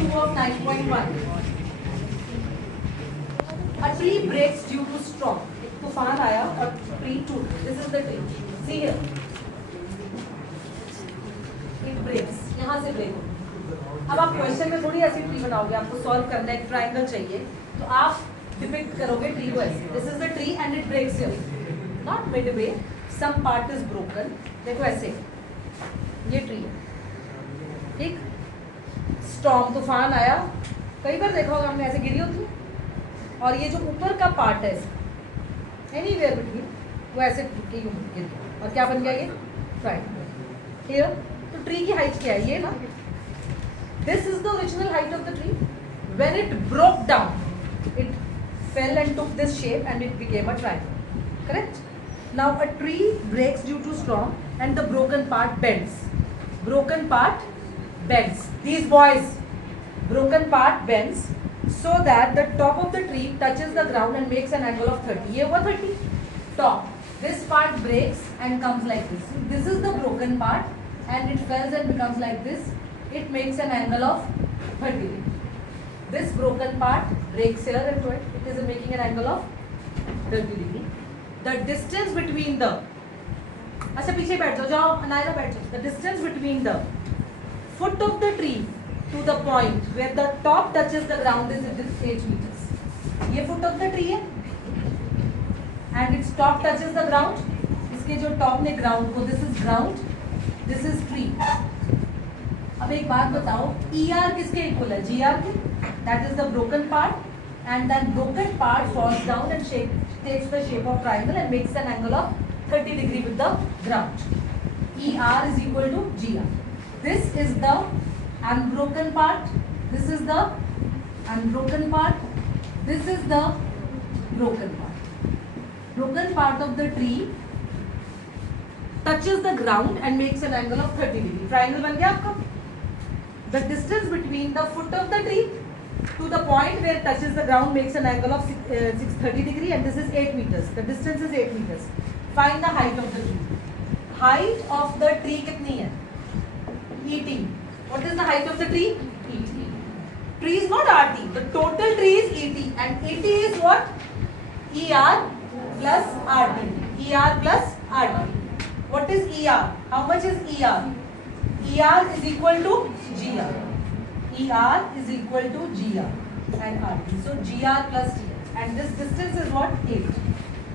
2 of 9.1. A tree breaks due to storm. एक तूफान आया और ट्री टूट. This is the tree. See here. It breaks. यहाँ से ब्रेक हो. अब आप क्वेश्चन में थोड़ी ऐसी ट्री बनाओगे, आपको सॉल्व करना है, एक ट्रायंगल चाहिए, तो आप डिपिक्ट करोगे ट्री को ऐसे. This is the tree and it breaks here. Not midway. Some part is broken. देखो ऐसे. ये ट्री है. ठीक. स्टॉर्म तूफान आया, कई बार देखा होगा हमने, ऐसे गिरी होती है, और ये जो ऊपर का पार्ट है एनीवेयर बिटवीन वो ऐसे टूट के गिर गया और क्या बन गया ये ट्रायंगल. हियर तो ट्री की हाइट क्या है ये ना. This is the original height of the tree. When it broke down it fell and took this shape and it became a triangle. Correct. Now a tree breaks due to storm and the broken part bends. Broken part bends. These boys, broken part bends so that the top of the tree touches the ground and makes an angle of 30. ये हुआ 30. Top. This part breaks and comes like this. This is the broken part and it falls and becomes like this. It makes an angle of 30. This broken part breaks here and it is making an angle of 30. The distance between the अच्छा पीछे बैठ जाओ, जाओ नायरा बैठ जाओ. The distance between the foot of the tree to the point where the top touches the ground is 8 meters. ये foot of the tree है and its top touches the ground. इसके जो टॉप ने ग्राउंड को, this is ground, this is tree. अब एक बात बताओ, ER किसके इक्वल है? GR के. That is the broken part and that broken part falls down and takes the shape of triangle and makes an angle of 30 degree with the ground. ER is equal to GR. This is the unbroken part. This is the unbroken part. This is the broken part. Broken part of the tree touches the ground and makes an angle of 30 degree. Triangle बन गया आपका. The distance between the foot of the tree to the point where it touches the ground makes an angle of 630 degree and this is 8 meters. The distance is 8 meters. Find the height of the tree. Height of the tree कितनी है? ET. What is the height of the tree? ET. Tree is not RT. The total tree is ET and ET is what? ER plus RT. ER plus RT. What is ER? How much is ER? ER is equal to GR. ER is equal to GR and RT. So GR plus TR and this distance is what? 8.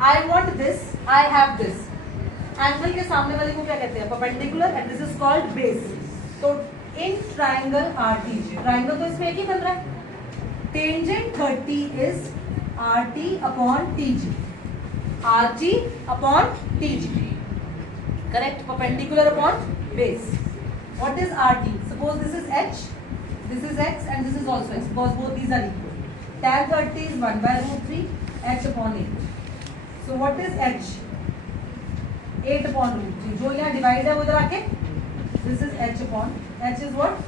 I want this, I have this. Angle के सामने वाले को क्या कहते हैं? Perpendicular and this is called base. तो in triangle RT, triangle तो इसमें एक ही बन रहा है. Tangent 30 is RT upon TG. RT upon TG. Correct. Perpendicular upon base. What is RT? Suppose this is H, this is X and this is also X because both these are equal. Tan 30 is 1/√3 H upon 8. So what is H? 8 upon √3. जो यहाँ divide है वो इधर आके this is H upon. H is what?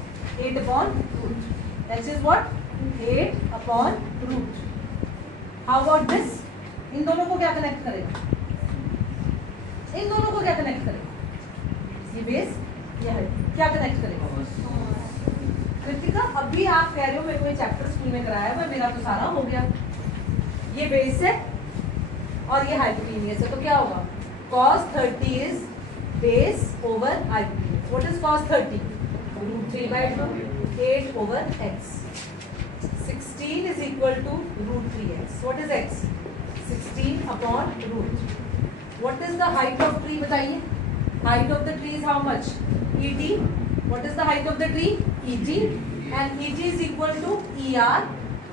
8 upon root. H is what? 8 upon root. How about this? इन दोनों को क्या connect करेगा? इन दोनों को क्या कनेक्ट करेगा? ये बेस, ये हाइट. क्या कनेक्ट करेगा? कृतिका अभी आप कह रहे हो मेरे को ये चैप्टर स्कूल में कराया है, मेरा तो सारा हो गया. ये बेस है और ये हाइपोटेन्यूस है, तो क्या होगा? cos 30 is base over hypotenuse. What is cos 30? √3/2, 8 over x. 16 is equal to √3x. What is x? 16 upon root. What is the height of tree? बताइए. Height of the tree is how much? ET. What is the height of the tree? ET. And ET is equal to ER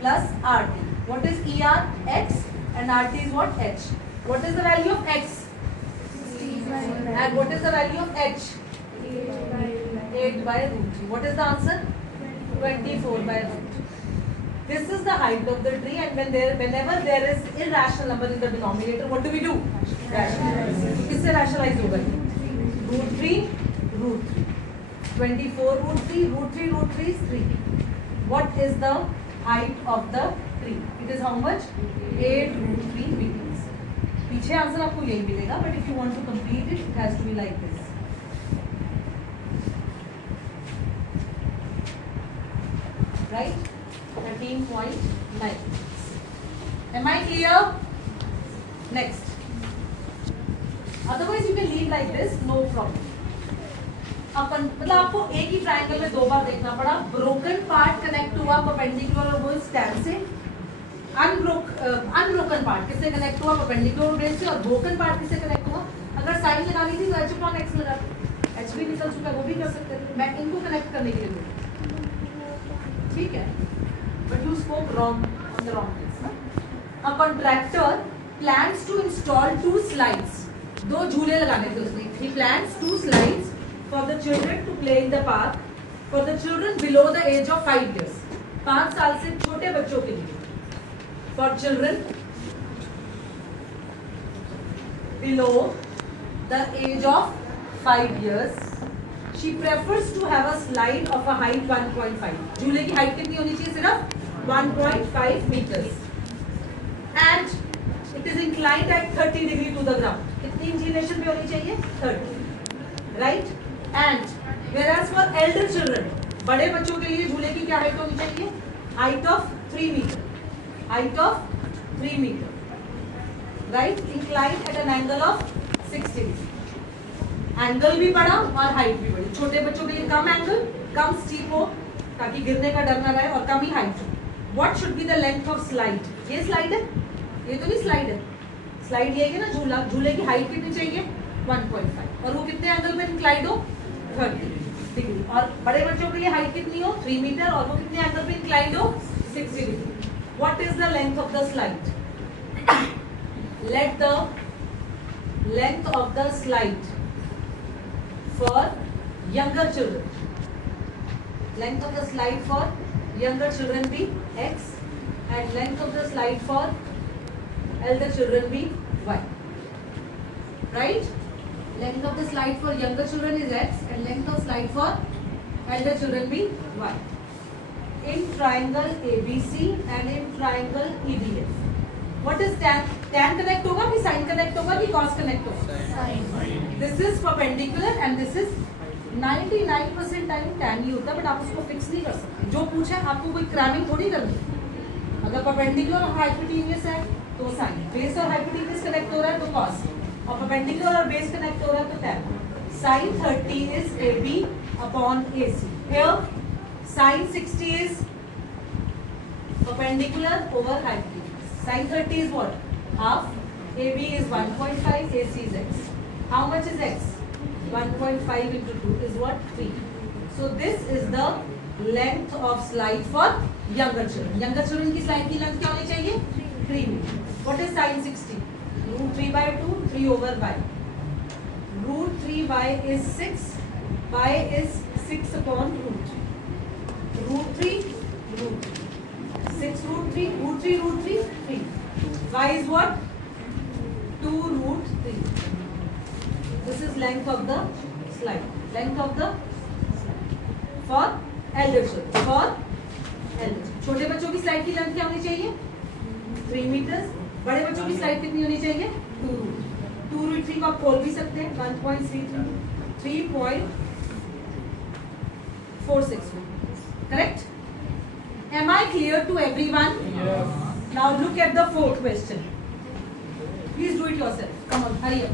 plus RT. What is ER? X. And RT is what? H. What is the value of X? 16. And what is the value of H? 8/√3. What is the answer? 24/√3. This is the height of the tree, and whenever there is irrational number in the denominator, what do we do? Rationalize. किससे rationalize होगा? √3, √3. 24/√3, √3 is 3. What is the height of the tree? It is how much? 8/√3 meters. पीछे answer आपको यही मिलेगा, but if you want to complete it, it has to be like this. right? 13.9. Am I clear? Next. Otherwise you can leave like this, no problem. मतलब आपको एक ही triangle में 2 बार देखना पड़ा. ब्रोकन पार्ट कनेक्ट हुआ परपेंडिकुलर और वो stand से. अनब्रोकन पार्ट किससे कनेक्ट हुआ? परपेंडिकुलर बेस से. और ब्रोकन पार्ट किससे कनेक्ट हुआ? अगर साइन लगानी थी तो h upon x लगाते. h भी निकल चुका है, वो भी कर सकते थे. मैं इनको कनेक्ट करने के लिए बोलूं, ठीक है? But you spoke wrong on the wrong place. A contractor plans to install 2 slides. 2 झूले लगाने थे उसने. He plans 2 slides for the children to play in the park for the children below the age of 5 years. 5 साल से छोटे बच्चों के लिए. For children below the age of 5 years, she prefers to have a slide of a height 1.5. झूले की height कितनी होनी चाहिए? सिर्फ 1.5 meters. And it is inclined at 30 degree to the ground. कितनी इंक्लिनेशन पे होनी चाहिए? 30. Right? And whereas for elder children, बड़े बच्चों के लिए झूले की क्या हाइट होनी चाहिए? Height of 3 meter. Height of 3 meter. Right? Inclined at an angle of 60 degree. Angle भी बड़ा और हाइट भी बड़ी. छोटे बच्चों के लिए कम एंगल, कम स्टीप हो ताकि गिरने का डर ना रहे, और कम ही हाइट हो. What should be the length of slide? ये स्लाइड है? ये तो नहीं स्लाइड है. स्लाइड ये है ना झूला. झूले की हाइट कितनी चाहिए? 1.5. और वो कितने एंगल में इंक्लाइंड हो? 30 डिग्री. और बड़े बच्चों के लिए हाइट कितनी हो? 3 मीटर. और वो कितने एंगल पे इंक्लाइंड हो? 60 degree. What is the length of the slide? Let the length of the slide for younger children, length of the slide for younger children be x and length of the slide for elder children be y. Right? Length of the slide for younger children is x and length of slide for elder children be y. In triangle ABC and in triangle EDF, what is tan? Tan connect होगा कि sin connect होगा कि cos connect होगा? Sin. This is perpendicular and this is 99% time tan ही होता है, but आप उसको fix नहीं कर सकते. जो पूछा है आपको कोई क्रैमिंग थोड़ी करनी. अगर परपेंडिकुलर और हाइपोटेन्यूस है तो sin, बेस और हाइपोटेन्यूस कनेक्ट हो रहा है तो cos, और परपेंडिकुलर और बेस कनेक्ट हो रहा है तो tan. sin 30 is AB upon AC. Here sin 60 is perpendicular over hypotenuse. Sin 30 is what? Half. AB is 1.5. AC is x. How much is x? 1.5 into 2 is what? 3. So this is the length of slide for younger children. Younger children की slide की length क्या होनी चाहिए? 3 meter. What is sin 60? Root 3 by 2, 3 over y. Root 3 y is 6. Y is 6 upon root 3. Root 3, root 3. 6 root 3, root 3, root 3, 3. Y is what? 2 root 3. This is length of the slide. Length of the slide for elder children. For elder. छोटे बच्चों की slide की length क्या होनी चाहिए? 3 meters. बड़े बच्चों की स्लाइड कितनी होनी चाहिए? 2 root. 2 root 3 को आप खोल भी सकते हैं. 1.33, 3.46. Correct? Am I clear to everyone? Yes. Now look at the fourth question. Please do it yourself. Come on, hurry up.